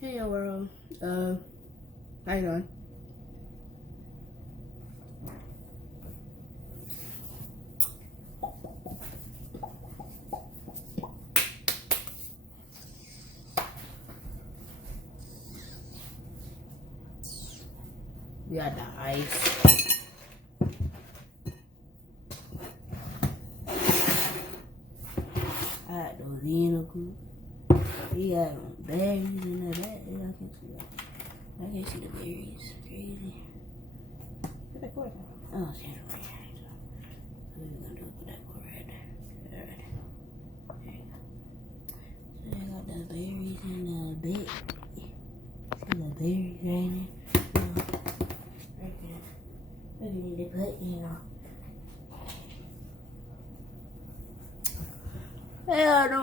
Hey world, how you doing? We got the ice. I got those vinegar. We got berries in the back. I can see that. I can see the berries. Crazy. Put that cord. Oh, it's kind of right. So we're gonna do it with that cord right there. Alright. There you go. So I got the berries in the back. See the berries right there. Right there. What we need to put, you know. Hell no.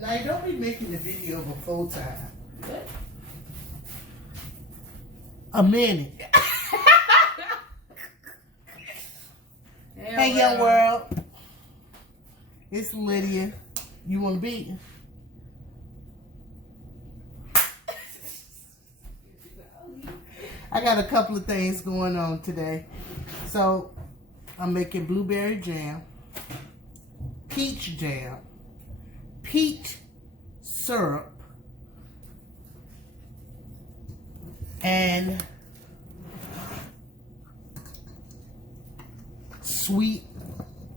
Now, don't be making the video before time. What? A minute. Hey, young world. It's Lydia. You want to beat? I got a couple of things going on today. So, I'm making blueberry jam, peach jam, peach syrup, and sweet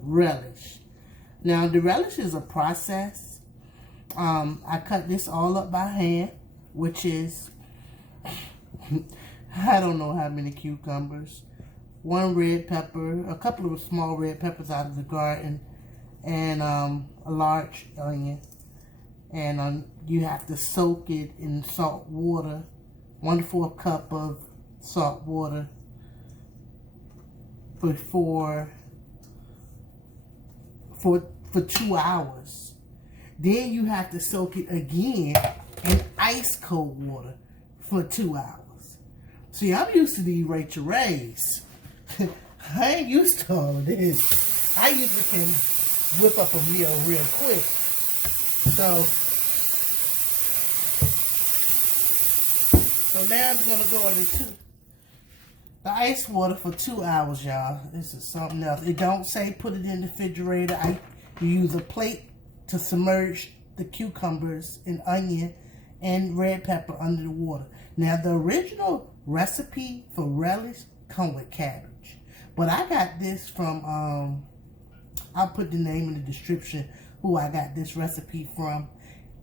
relish. Now, the relish is a process. I cut this all up by hand, which is, I don't know how many cucumbers, one red pepper, a couple of small red peppers out of the garden, and a large onion. And you have to soak it in salt water, 1/4 cup of salt water for 2 hours. Then you have to soak it again in ice cold water for 2 hours. See, I'm used to these Rachel Rays. I ain't used to all of this. I usually can whip up a meal real quick. So now I'm gonna go into the ice water for 2 hours, y'all. This is something else. It don't say put it in the refrigerator. You use a plate to submerge the cucumbers and onion and red pepper under the water. Now the original recipe for relish come with cabbage. But I got this from, I'll put the name in the description who I got this recipe from.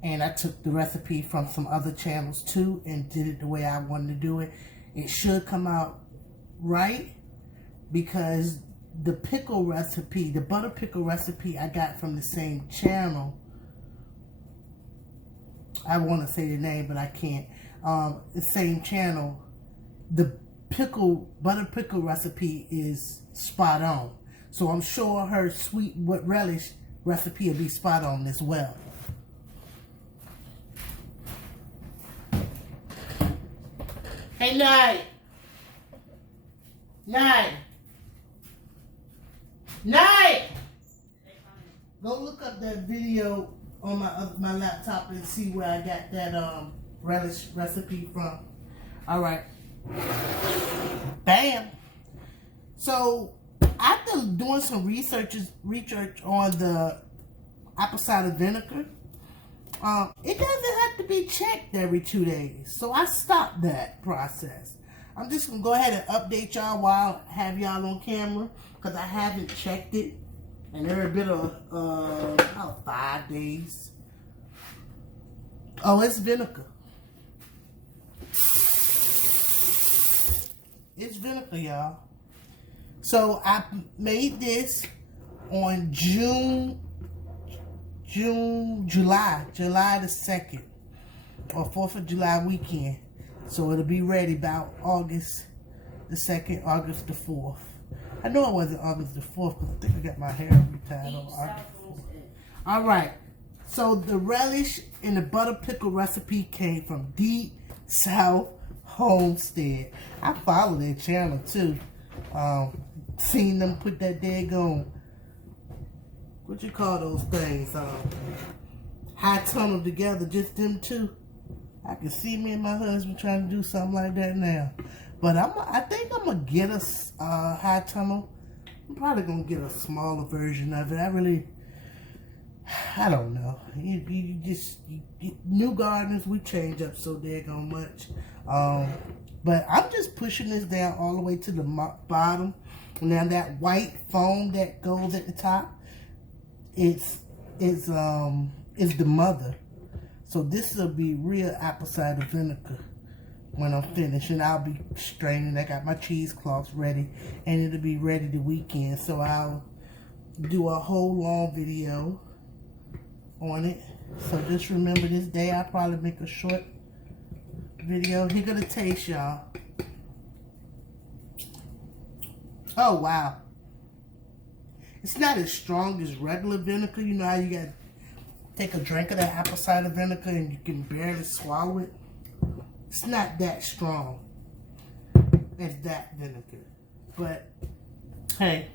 And I took the recipe from some other channels too and did it the way I wanted to do it. It should come out right because the pickle recipe, the butter pickle recipe I got from the same channel. I want to say the name, but I can't. The same channel, the butter pickle recipe is spot on. So I'm sure her sweet relish recipe will be spot on as well. Hey, Night. Go look up that video on my laptop and see where I got that relish recipe from. All right. Bam. So after doing some research on the apple cider vinegar, it doesn't have to be checked every 2 days. So I stopped that process. I'm just going to go ahead and update y'all while I have y'all on camera because I haven't checked it in every bit of about 5 days. Oh, it's vinegar. It's vinegar, y'all. So I made this on July the 2nd, or 4th of July weekend. So it'll be ready about August the 2nd, August the 4th. I know it wasn't August the 4th because I think I got my hair retied on August the 4th. All right. So the relish and the butter pickle recipe came from Deep South Homestead. I follow their channel too. Seen them put that daggone what you call those things? High tunnel together, just them two. I can see me and my husband trying to do something like that now. But I think I'm gonna get a high tunnel. I'm probably gonna get a smaller version of it. I don't know. New gardeners, we change up so daggone much. But I'm just pushing this down all the way to the bottom. Now that white foam that goes at the top, it's the mother. So this will be real apple cider vinegar when I'm finished. And I'll be straining. I got my cheesecloths ready. And it'll be ready the weekend. So I'll do a whole long video on it. So just remember this day. I'll probably make a short video. Here go the taste, y'all. Oh, wow. It's not as strong as regular vinegar. You know how you got take a drink of that apple cider vinegar and you can barely swallow it. It's not that strong as that vinegar. But, hey,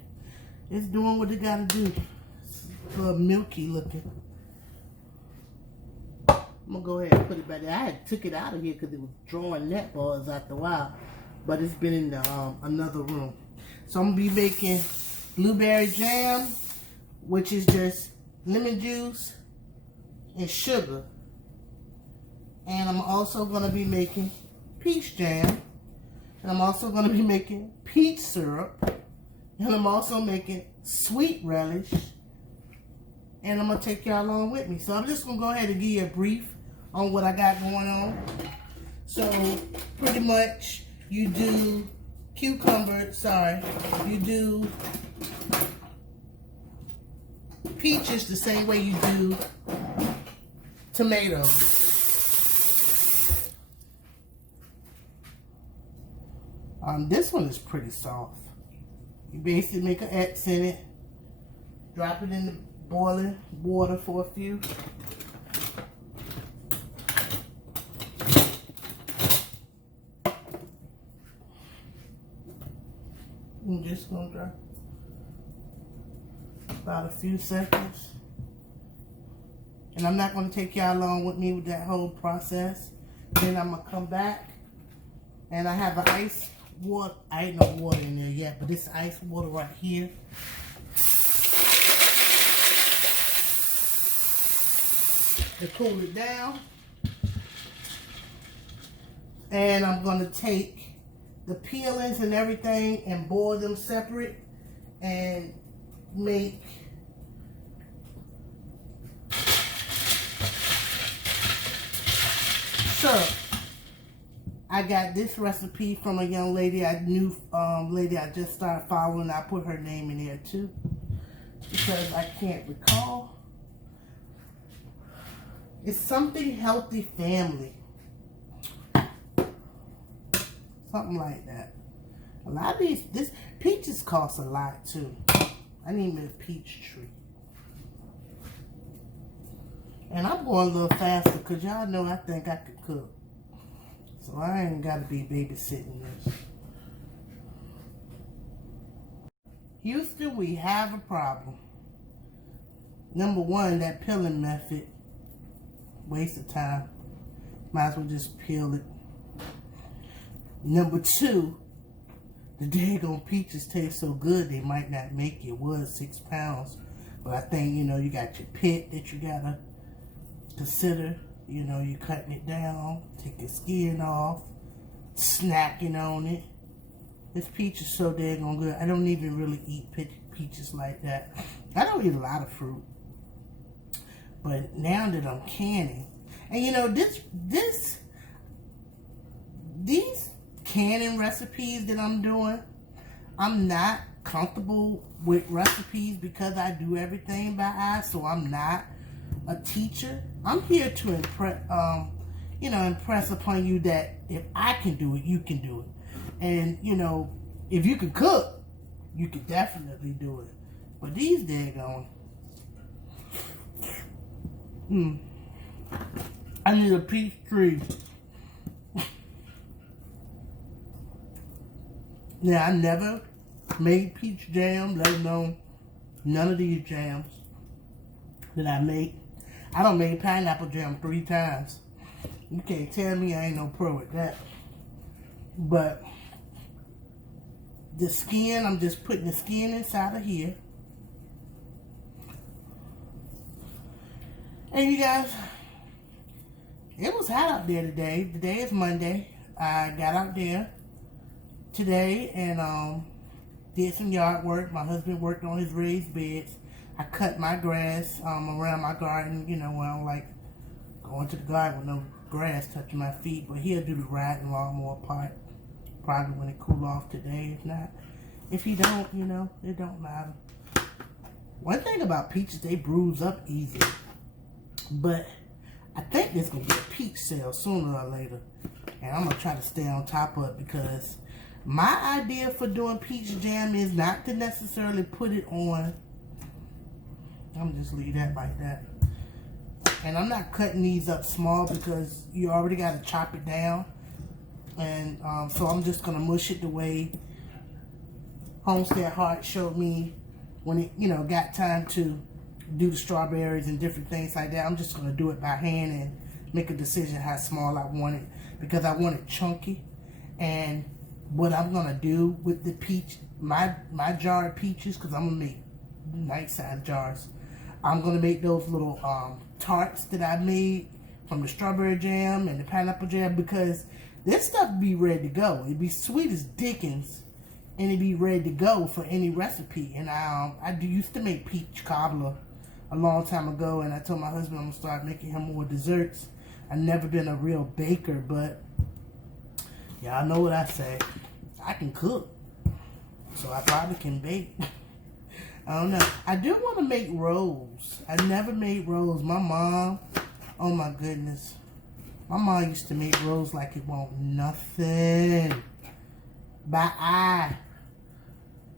it's doing what it gotta do. It's a little milky looking. I'm gonna go ahead and put it back there. I had took it out of here because it was drawing net balls after a while. But it's been in the, another room. So I'm gonna be making blueberry jam, which is just lemon juice and sugar. And I'm also going to be making peach jam. And I'm also going to be making peach syrup. And I'm also making sweet relish. And I'm going to take y'all along with me. So I'm just going to go ahead and give you a brief on what I got going on. So pretty much you do you do peaches the same way you do tomatoes. This one is pretty soft. You basically make an X in it, drop it in the boiling water for a few. I'm just gonna drop about a few seconds. And I'm not gonna take y'all along with me with that whole process. Then I'm gonna come back and I have an ice water. I ain't no water in there yet, but this ice water right here. To cool it down. And I'm gonna take the peelings and everything and boil them separate and make syrup. I got this recipe from a young lady I knew, lady I just started following. I put her name in there too because I can't recall. It's something healthy family. Something like that. A lot of this peaches cost a lot too. I need me a peach tree. And I'm going a little faster because y'all know I think I could cook. So I ain't got to be babysitting this. Houston, we have a problem. Number one, that peeling method. Waste of time. Might as well just peel it. Number two, the daggone peaches taste so good they might not make it. It was 6 pounds. But I think, you know, you got your pit that you got to consider. You know, you cutting it down, take the skin off, snacking on it. This peach is so daggone good. I don't even really eat peaches like that. I don't eat a lot of fruit. But now that I'm canning, and you know, these canning recipes that I'm doing, I'm not comfortable with recipes because I do everything by eye, so I'm not a teacher. I'm here to impress upon you that if I can do it, you can do it. And, you know, if you can cook, you can definitely do it. But these daggone, I need a peach tree. Now, I never made peach jam, let alone none of these jams. that I made. I done made pineapple jam 3 times. You can't tell me I ain't no pro at that. But the skin, I'm just putting the skin inside of here. And you guys, it was hot out there today. Today is Monday. I got out there today and did some yard work. My husband worked on his raised beds. I cut my grass around my garden. You know, I don't like going to the garden with no grass touching my feet. But he'll do the riding lawnmower part probably when it cool off today. If not, if he don't, you know, it don't matter. One thing about peaches, they bruise up easy. But I think there's going to be a peach sale sooner or later. And I'm going to try to stay on top of it because my idea for doing peach jam is not to necessarily put it on. I'm going to just leave that like that. And I'm not cutting these up small because you already got to chop it down. And so I'm just going to mush it the way Homestead Heart showed me when it, you know, got time to do the strawberries and different things like that. I'm just going to do it by hand and make a decision how small I want it because I want it chunky. And what I'm going to do with the peach, my jar of peaches, because I'm going to make nice size jars. I'm going to make those little tarts that I made from the strawberry jam and the pineapple jam because this stuff be ready to go. It'd be sweet as dickens and it'd be ready to go for any recipe. And I used to make peach cobbler a long time ago, and I told my husband I'm going to start making him more desserts. I've never been a real baker, but y'all know what I say. I can cook, so I probably can bake. I don't know. I do want to make rolls. I never made rolls. My mom, oh my goodness. My mom used to make rolls like it won't nothing. By eye.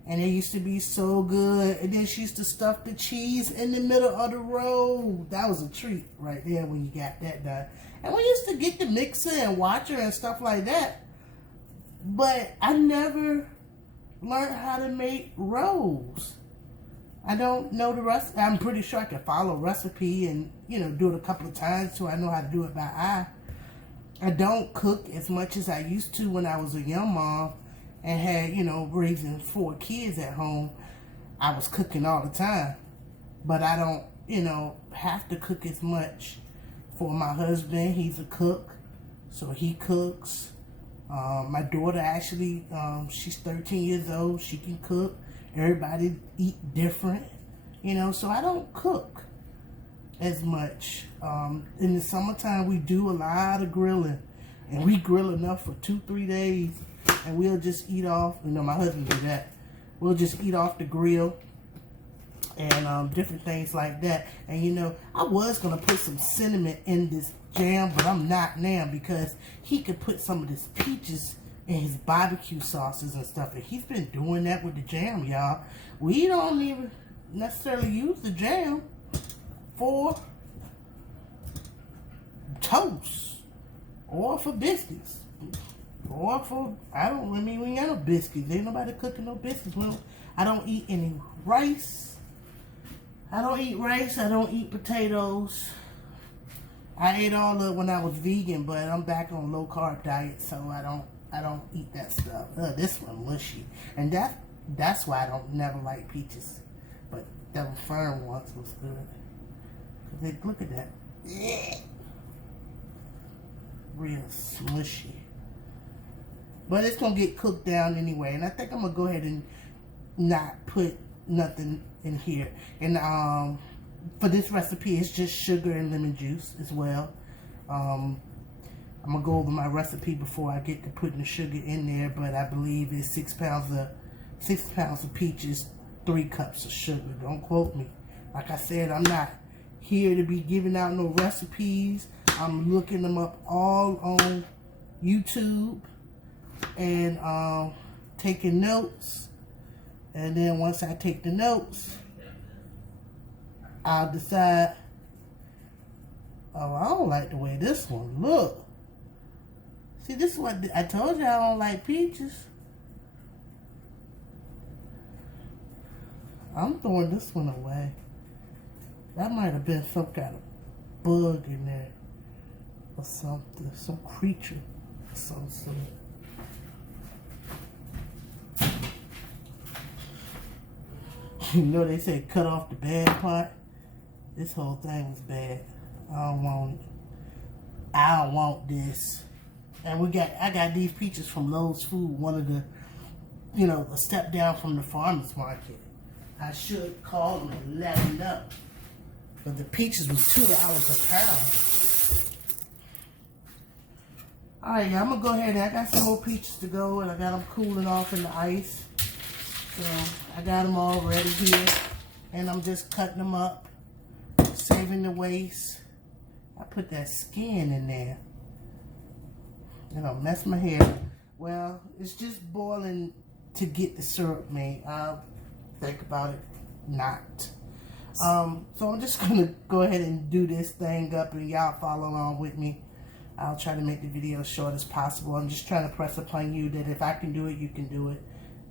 And they used to be so good. And then she used to stuff the cheese in the middle of the roll. That was a treat right there when you got that done. And we used to get the mixer and watch her and stuff like that. But I never learned how to make rolls. I don't know the recipe. I'm pretty sure I can follow a recipe and, you know, do it a couple of times so I know how to do it by eye. I don't cook as much as I used to when I was a young mom and had, you know, raising 4 kids at home. I was cooking all the time. But I don't, you know, have to cook as much for my husband. He's a cook, so he cooks. My daughter actually, she's 13 years old. She can cook. Everybody eat different, you know, so I don't cook as much. In the summertime, we do a lot of grilling, and we grill enough for 2-3 days, and we'll just eat off. You know, my husband do that. We'll just eat off the grill and different things like that. And, you know, I was going to put some cinnamon in this jam, but I'm not now because he could put some of this peaches and his barbecue sauces and stuff. And he's been doing that with the jam, y'all. We don't even necessarily use the jam for toast or for biscuits or for, we ain't got no biscuits. Ain't nobody cooking no biscuits. Well, I don't eat any rice. I don't eat rice. I don't eat potatoes. I ate all of it when I was vegan, but I'm back on low carb diet, so I don't eat that stuff. This one mushy, and that's why I don't never like peaches. But Devil Fern once was good. Look at that, yeah, real smushy. But it's gonna get cooked down anyway, and I think I'm gonna go ahead and not put nothing in here. And for this recipe, it's just sugar and lemon juice as well. I'm gonna go over my recipe before I get to putting the sugar in there, but I believe it's 6 pounds of peaches, 3 cups of sugar. Don't quote me. Like I said, I'm not here to be giving out no recipes. I'm looking them up all on YouTube and taking notes. And then once I take the notes, I'll decide, oh, I don't like the way this one look. See, this is what I told you, I don't like peaches. I'm throwing this one away. That might have been some kind of bug in there or something, some creature of some sort. You know they say cut off the bad part. This whole thing was bad. I don't want it. I don't want this. And I got these peaches from Lowe's Food, one of the, you know, a step down from the farmer's market. I should call them and let them know. But the peaches was $2 a pound. Alright, I'm gonna go ahead and I got some more peaches to go, and I got them cooling off in the ice. So I got them all ready here, and I'm just cutting them up, saving the waste. I put that skin in there. It'll mess my hair. Well, it's just boiling to get the syrup made. I'll think about it not. So I'm just gonna go ahead and do this thing up, and y'all follow along with me. I'll try to make the video as short as possible. I'm just trying to press upon you that if I can do it, you can do it.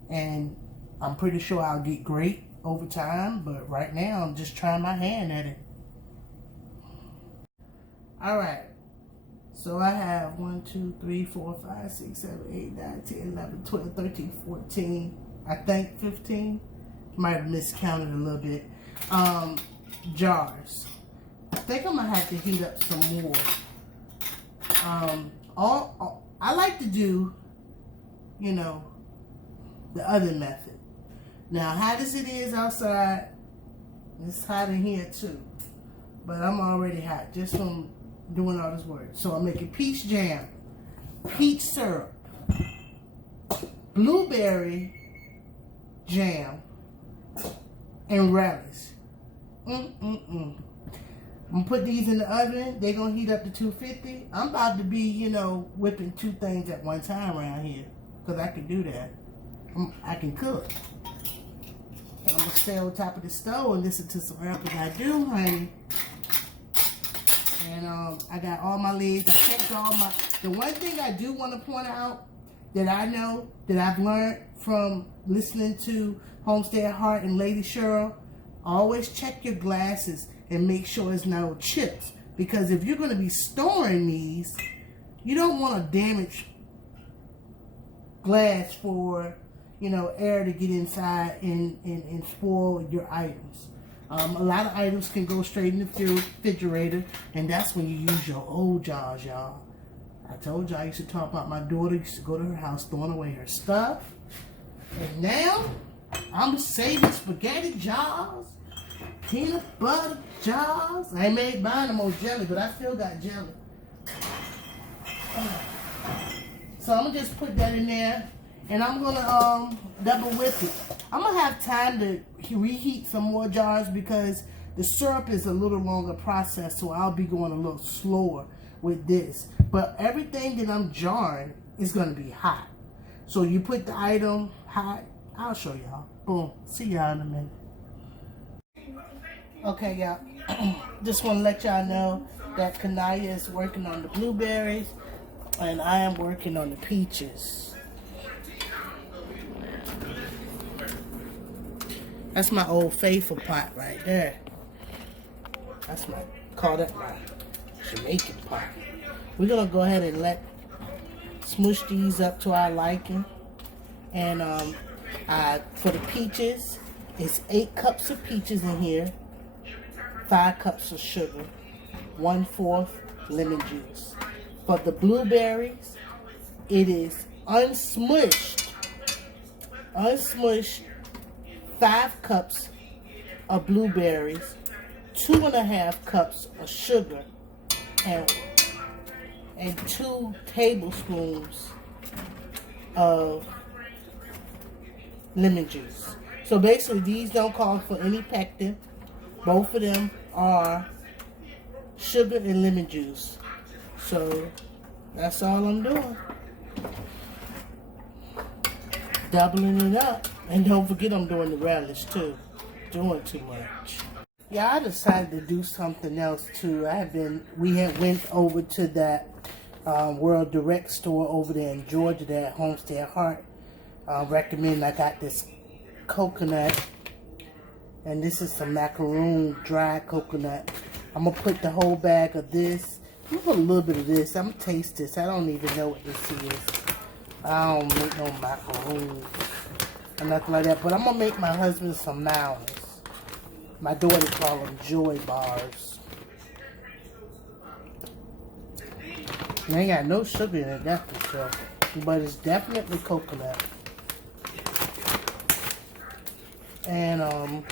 And I'm pretty sure I'll get great over time, but right now I'm just trying my hand at it. Alright, so I have 1, 2, 3, 4, 5, 6, 7, 8, 9, 10, 11, 12, 13, 14, I think 15. Might have miscounted a little bit. Jars. I think I'm gonna have to heat up some more. I like to do, you know, the other method. Now, hot as it is outside, it's hot in here too. But I'm already hot just from doing all this work. So I'm making peach jam, peach syrup, blueberry jam, and relish. I'm gonna put these in the oven. They're gonna heat up to 250. I'm about to be, you know, whipping 2 things at one time around here, because I can do that. I can cook. And I'm gonna stay on top of the stove and listen to some rappers. I do, honey. And I got all my lids. I checked all my. The one thing I do want to point out that I know that I've learned from listening to Homestead Heart and Lady Cheryl, always check your glasses and make sure there's no chips. Because if you're going to be storing these, you don't want to damage glass for, you know, air to get inside and spoil your items. A lot of items can go straight in the refrigerator, and that's when you use your old jars, y'all. I told you I used to talk about my daughter used to go to her house throwing away her stuff. And now, I'm saving spaghetti jars, peanut butter jars. I ain't made buying no more jelly, but I still got jelly. So I'm gonna just put that in there, and I'm gonna double whip it. I'm gonna have time to reheat some more jars because the syrup is a little longer process, so I'll be going a little slower with this. But everything that I'm jarring is gonna be hot. So you put the item hot. I'll show y'all. Boom. See y'all in a minute. Okay, y'all. Just want to let y'all know that Kanaya is working on the blueberries, and I am working on the peaches. That's my old faithful pot right there. That's my, call that my Jamaican pot. We're gonna go ahead and smush these up to our liking. And for the peaches, it's 8 cups of peaches in here, 5 cups of sugar, 1/4 lemon juice. For the blueberries, it is unsmushed 5 cups of blueberries, 2.5 cups of sugar, and 2 tablespoons of lemon juice. So basically, these don't call for any pectin. Both of them are sugar and lemon juice. So that's all I'm doing. Doubling it up. And don't forget I'm doing the relish too. Doing too much. Yeah, I decided to do something else too. We had went over to that World Direct store over there in Georgia, that Homestead Heart recommend. I got this coconut And this is some macaroon dried coconut. I'm going to put the whole bag of this. I'm going to put a little bit of this. I'm going to taste this. I don't even know what this is. I don't make no macaroons or nothing like that. But I'm going to make my husband some mounds. My daughter calls them joy bars. And ain't got no sugar in it, that's for sure. But it's definitely coconut. And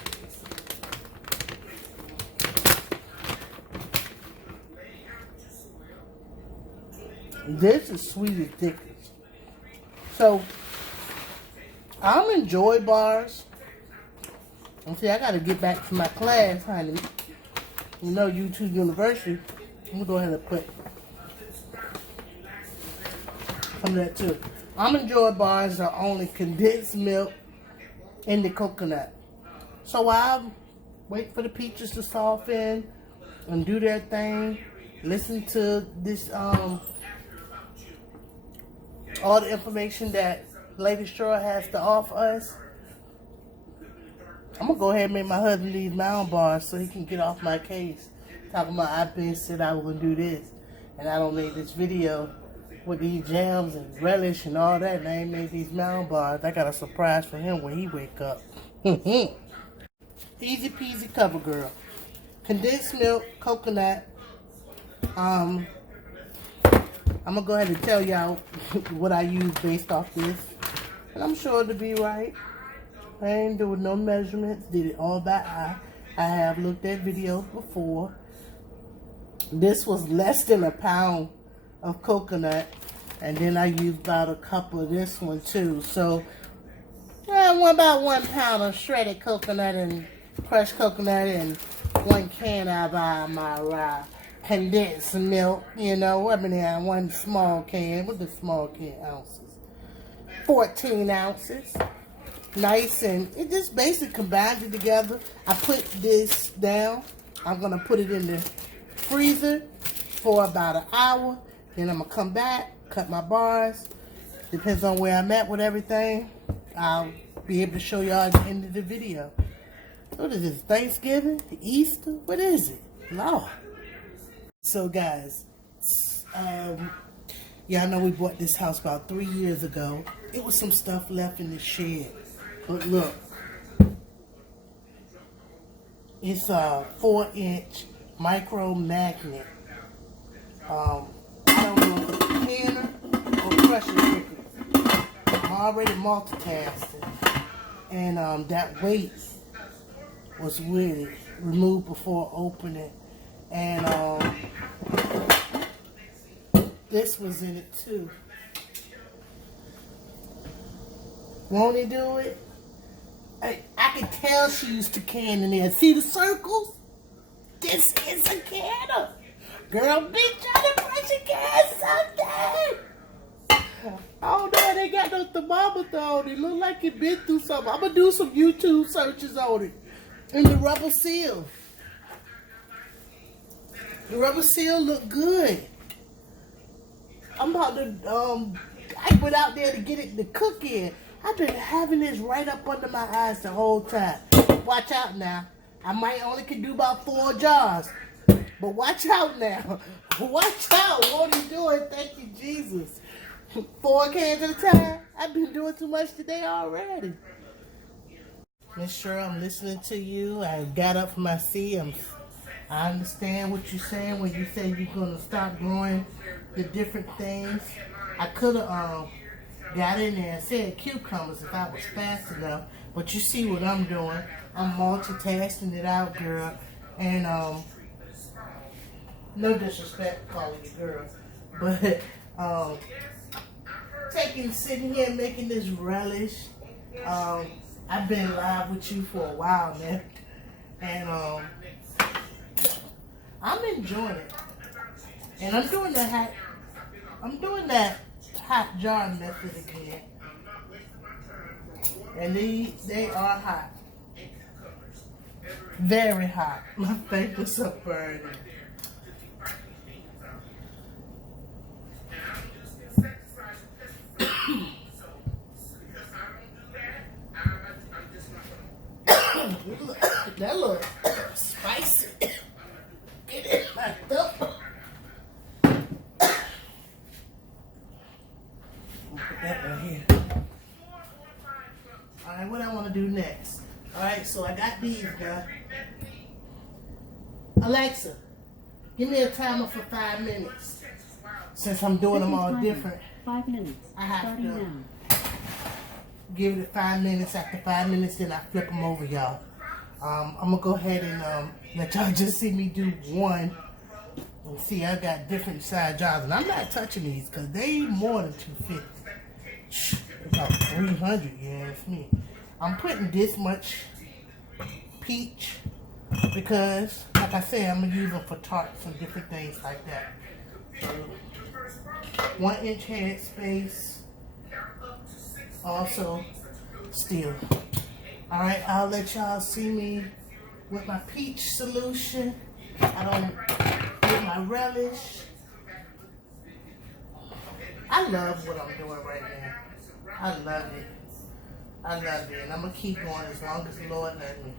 this is sweet as dickens. So I'm in joy bars. And see, I gotta get back to my class, honey. You know, YouTube University. I'm gonna go ahead and put some of that too. Almond Joy bars are only condensed milk and the coconut. So I wait for the peaches to soften and do their thing. Listen to this, all the information that Lady Straw has to offer us. I'm gonna go ahead and make my husband these mound bars so he can get off my case. Talking about I've been said I was gonna do this, and I don't make this video with these jams and relish and all that, and I ain't made these mound bars. I got a surprise for him when he wake up. Easy peasy cover girl. Condensed milk, coconut. I'm gonna go ahead and tell y'all what I use based off this, and I'm sure it'll be right. I ain't doing no measurements. Did it all by eye. I have looked at videos before. This was less than a pound of coconut, and then I used about a cup of this one too. So about 1 pound of shredded coconut and crushed coconut and 1 can of my condensed milk. You know, I mean, one small can. What's the small can ounces? 14 ounces. Nice, and it just basically combines it together. I put this down. I'm gonna put it in the freezer for about an hour. Then I'm gonna come back, cut my bars. Depends on where I'm at with everything. I'll be able to show y'all at the end of the video. What is this, Thanksgiving? Easter? What is it? Lord. So guys, y'all know we bought this house about 3 years ago. It was some stuff left in the shed. But look, it's a 4-inch micro magnet. I don't know if it's a canner or pressure cooker. I'm already multitasking. And that weight was really removed before opening. And this was in it too. Won't he do it? I can tell she used to can in there. See the circles? This is a canner. Girl, be trying to pressure can something. I don't know, they got no thermometer on it. Look like it been through something. I'm going to do some YouTube searches on it. And the rubber seal. The rubber seal look good. I'm about to, I went out there to get it to cook in. I've been having this right up under my eyes the whole time. Watch out now. I might only can do about 4 jars. But watch out now. Watch out. What are you doing? Thank you, Jesus. 4 cans at a time? I've been doing too much today already. Miss Cheryl, I'm listening to you. I got up from my seat. I understand what you're saying when you say you're going to start growing the different things. I could have got in there and said cucumbers if I was fast enough. But you see what I'm doing. I'm multitasking it out, girl. And no disrespect calling you girl. But sitting here making this relish. I've been live with you for a while now. And I'm enjoying it. And I'm doing that hot jar method again. And they are hot. Very hot. My fingers are burning. That look spicy. Get it backed up. Put that right here. Alright, what I want to do next. Alright, so I got these, guys. Alexa, give me a timer for 5 minutes. Since I'm doing them all different. 5 minutes. I have Starting to now. give it 5 minutes. After 5 minutes, then I flip them over, y'all. I'm going to go ahead and let y'all just see me do one. And see, I got different size jars. And I'm not touching these because they more than 250. About 300, yeah, it's me. I'm putting this much peach because, like I said, I'm going to use them for tarts and different things like that. So, 1 inch head space. Also, steel. Alright, I'll let y'all see me with my peach solution. With my relish. I love what I'm doing right now. I love it. I love it. And I'm going to keep going as long as the Lord lets me.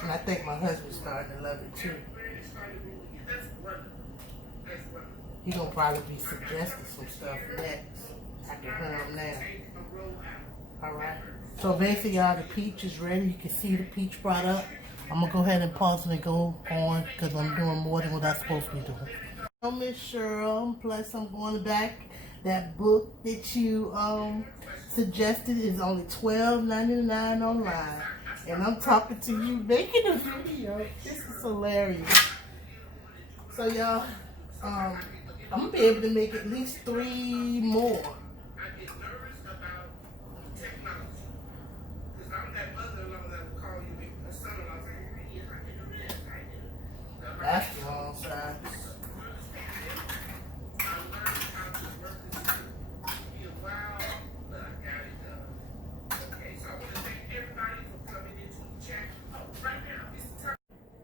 And I think my husband's starting to love it too. He's going to probably be suggesting some stuff next. I can hear him now. Alright. So basically, y'all, the peach is ready. You can see the peach brought up. I'm going to go ahead and pause and go on because I'm doing more than what I'm supposed to be doing. So, Miss Cheryl, plus I'm going back. That book that you suggested is only $12.99 online. And I'm talking to you making a video. This is hilarious. So, y'all, I'm going to be able to make at least 3 more. That's the wrong side.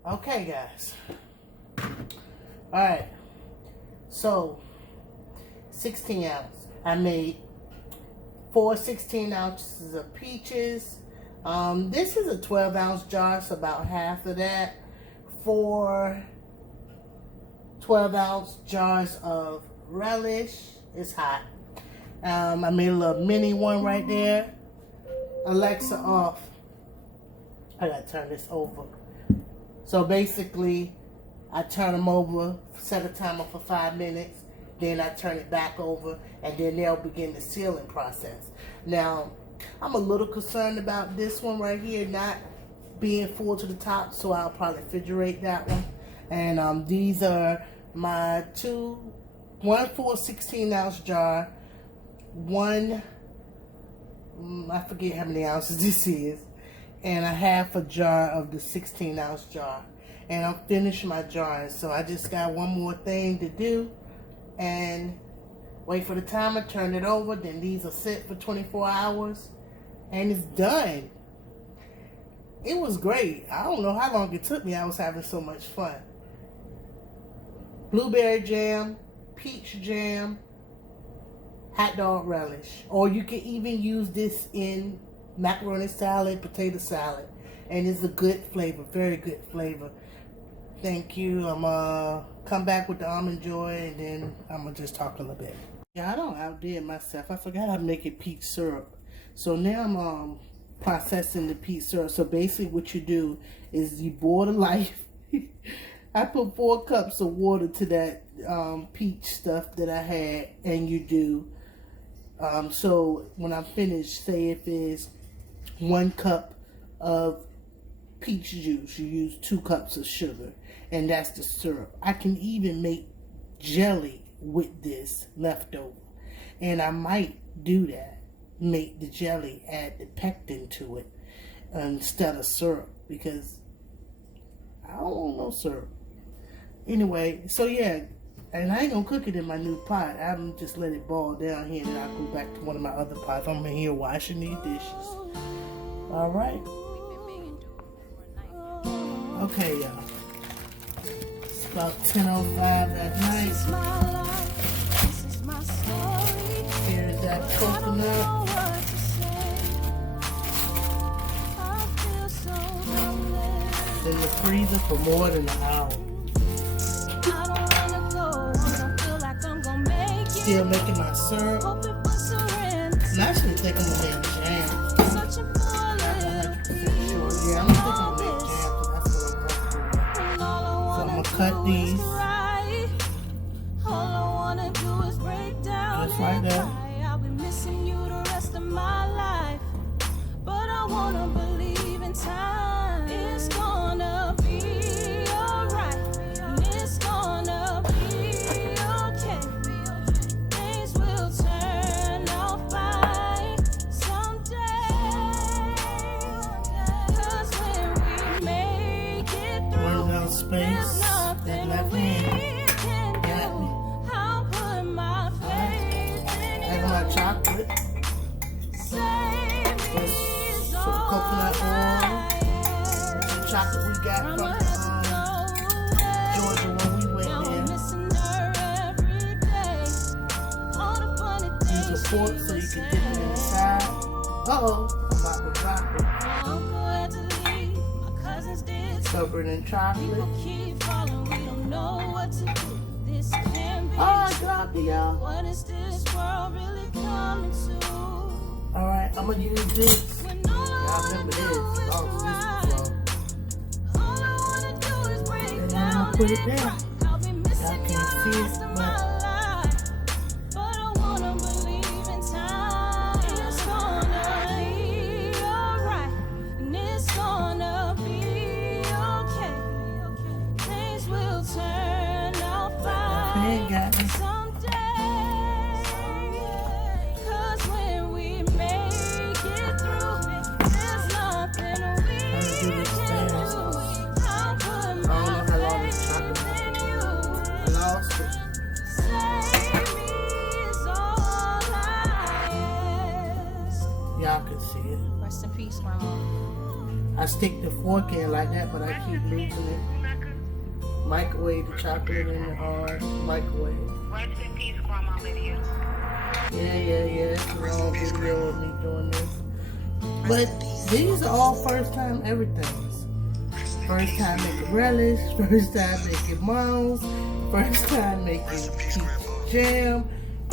Okay, guys. Alright. So, 16 ounce. I made 4 16 ounces of peaches. This is a 12 ounce jar, so about half of that. 4 12 ounce jars of relish. It's hot. I made a little mini one right there. Alexa off. I gotta turn this over. So basically, I turn them over, set a timer for 5 minutes, then I turn it back over, and then they'll begin the sealing process. Now, I'm a little concerned about this one right here not being full to the top, so I'll probably refrigerate that one. And these are my one full 16 ounce jar, one, I forget how many ounces this is, and a half a jar of the 16 ounce jar. And I'm finished my jar, so I just got one more thing to do and wait for the timer, turn it over, then these are set for 24 hours and it's done. It was great. I don't know how long it took me. I was having so much fun. Blueberry jam, peach jam, hot dog relish. Or you can even use this in macaroni salad, potato salad. And it's a good flavor, very good flavor. Thank you. I'm come back with the almond joy and then I'm going to just talk a little bit. Yeah, I don't outdid myself. I forgot how to make it peach syrup. So now I'm processing the peach syrup. So basically what you do is you boil the life. I put 4 cups of water to that peach stuff that I had, and you do. So when I'm finished, say if it's 1 cup of peach juice, you use 2 cups of sugar, and that's the syrup. I can even make jelly with this leftover, and I might do that. Make the jelly, add the pectin to it instead of syrup, because I don't want no syrup. Anyway, so yeah, and I ain't gonna cook it in my new pot. I'm just let it boil down here, and I'll go back to one of my other pots. I'm in here washing these dishes. All right. Okay, y'all. It's about 10:05 at night. Here's that coconut. in the freezer for more than an hour. Still making my syrup. I'm actually thinking I'm gonna make jam. I'm not 100% sure. Yeah, I'm thinking I'm gonna make jam because that's what I'm gonna do. So I'm gonna cut these just like that. I'll be missing you the rest of my life, but I wanna believe in time. It's gonna be alright, and it's gonna be okay. Things will turn out fine someday. 'Cause when we make it through, Running out of space. That left hand got me. I'll put my faith in I got my chocolate. There's some coconut oil. There's some chocolate we got from Georgia when we went there. Use a fork so you can dip it inside. Uh-oh, I'm about to drop it. Cover it in chocolate. Oh, I dropped it, y'all. What is this world really coming to? Alright, I'm gonna use this. When all I Y'all remember this. wanna do is Oh, try. this All I wanna do is break And then down I'm gonna put it and there. cry. I'll be missing Y'all you can't the see it, rest of but- my life, but I wanna believe in time. It's gonna be alright, and it's gonna be okay. Things will turn out hand fine got me. someday. 'Cause when we make it through, there's nothing we I'm gonna do this can fast. do. I'll put I don't my know how long this chocolate faith in you. I lost it. Save me is all I ask. Y'all can see it. Rest in peace, Grandma. I stick the fork in like that, but I keep losing it. Microwave the chocolate in the microwave. Rest in peace, Grandma Lydia. Yeah. It's a long video of me doing this. But these are all first time everythings. First time making relish, first time making mouse, first time making peach jam,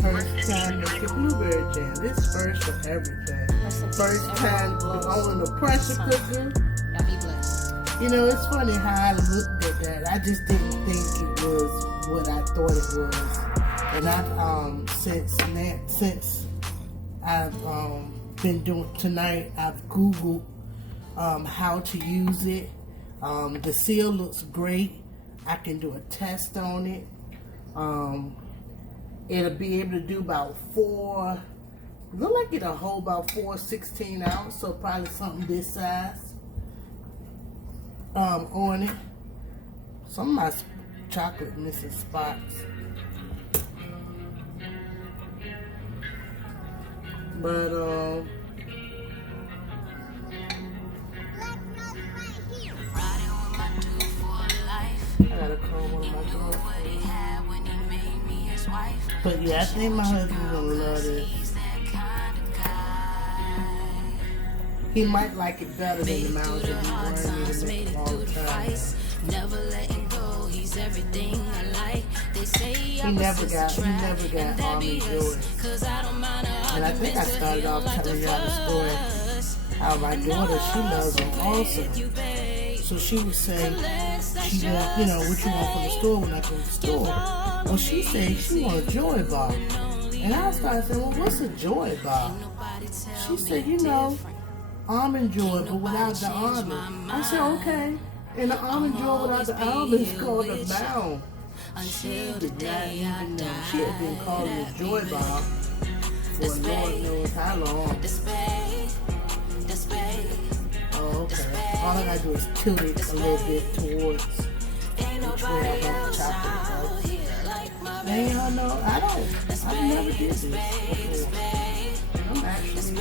first time making blueberry jam. This is first for everything. First time owning a pressure cooker. Y'all be blessed. You know, it's funny how I looked at that. I just didn't think it was what I thought it was. And I've since I've been doing tonight, I've Googled how to use it. The seal looks great. I can do a test on it. It'll be able to do about look like it'll hold about 4 16 ounce, so probably something this size. On it. Some of my chocolate missing spots. But I gotta call one of my girls. But yeah, I think my husband's gonna love this. He might like it better than the mouse that he wanted me to make all the time. Never letting go, he's everything I like. They say He never got Army Joy. And I think I started off telling y'all the story how my daughter, she loves them also. So she was saying, she want, you know, what you want from the store when I go to the store. Well, she said she want a Joy Bar. And I started saying, well, what's a Joy Bar? She said, you know, almond joy, but without the almond. I said, okay. And the almond joy without the almond is called a bound. She did not even know. She had been calling it Joy Bar for Lord knows how long. Oh, okay. All I gotta do is tilt it a little bit towards which way I want the chocolate to go. Now y'all know, I've never did this before. I'm actually,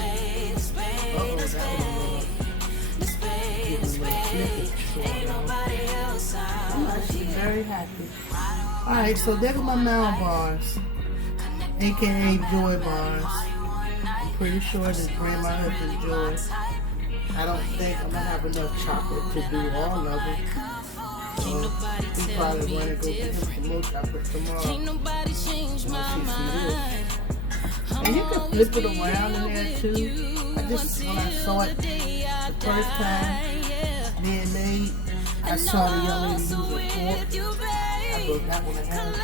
I'm actually very happy. Alright, so there go my Mal bars, aka Joy bars. I'm pretty sure this brand my husband Joy. I I don't think I'm gonna have enough chocolate to do all of them. We probably want to go get him some more chocolate tomorrow. Can't nobody change my mind. And you can flip it around in there too. I just, when I saw it the first time being made, I saw the young lady use a fork. I broke that one in half.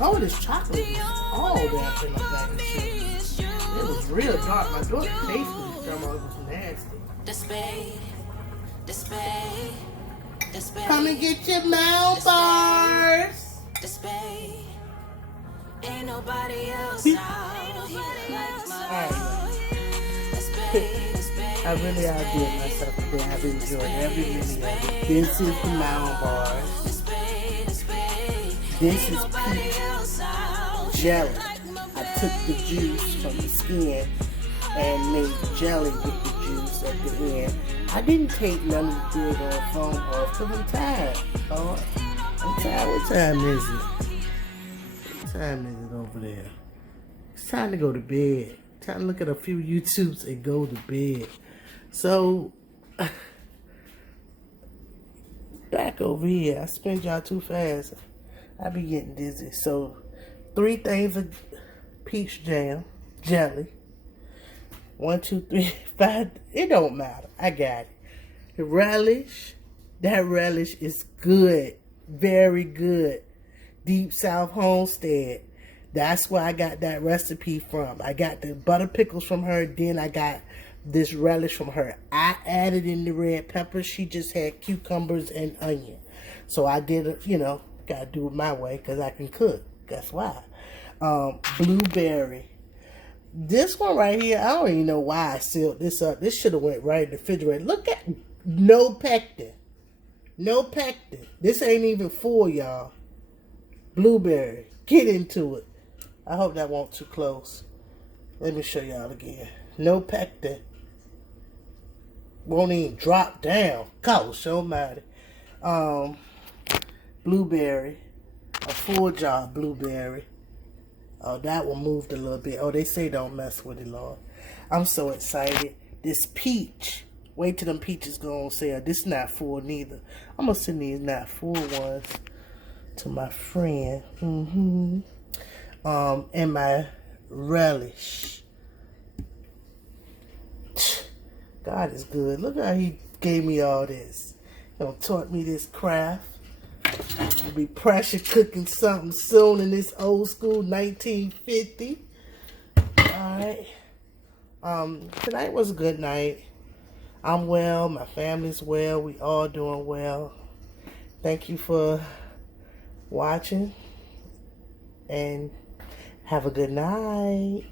Oh, this chocolate was all that in the bag of chips. It was real dark. My daughter tasted it. It was nasty. The spade. Come and get your Mound bars. The spade. Ain't nobody else out here like mine. The spade. I really outdid myself today. I've enjoyed every video of it. This is the Mound bars. This is peach jelly. I took the juice from the skin and made jelly with the juice at the end. I didn't take none of the good on phone off because I'm tired. Oh, I'm tired. What time is it? What time is it over there? It's time to go to bed. Time to look at a few YouTubes and go to bed. So, back over here. I spent y'all too fast. I be getting dizzy. So, 3 things of peach jam, jelly. 1, 2, 3, 5. It don't matter. I got it. The relish. That relish is good. Very good. Deep South Homestead. That's where I got that recipe from. I got the butter pickles from her. Then I got this relish from her. I added in the red pepper. She just had cucumbers and onion. So I did it, you know, gotta do it my way because I can cook. That's why. Blueberry. This one right here, I don't even know why I sealed this up. This should have went right in the refrigerator. Look at, no pectin. No pectin. This ain't even full, y'all. Blueberry. Get into it. I hope that won't too close. Let me show y'all again. No pectin. Won't even drop down. Gosh almighty. Blueberry. A full jar of blueberry. Oh, that one moved a little bit. Oh, they say don't mess with it, Lord. I'm so excited. This peach. Wait till them peaches go on sale. This not full neither. I'm going to send these not full ones to my friend. And my relish. God is good. Look how he gave me all this. He taught me this craft. I'll be pressure cooking something soon in this old school 1950. Alright. Tonight was a good night. I'm well. My family's well. We all doing well. Thank you for watching. And have a good night.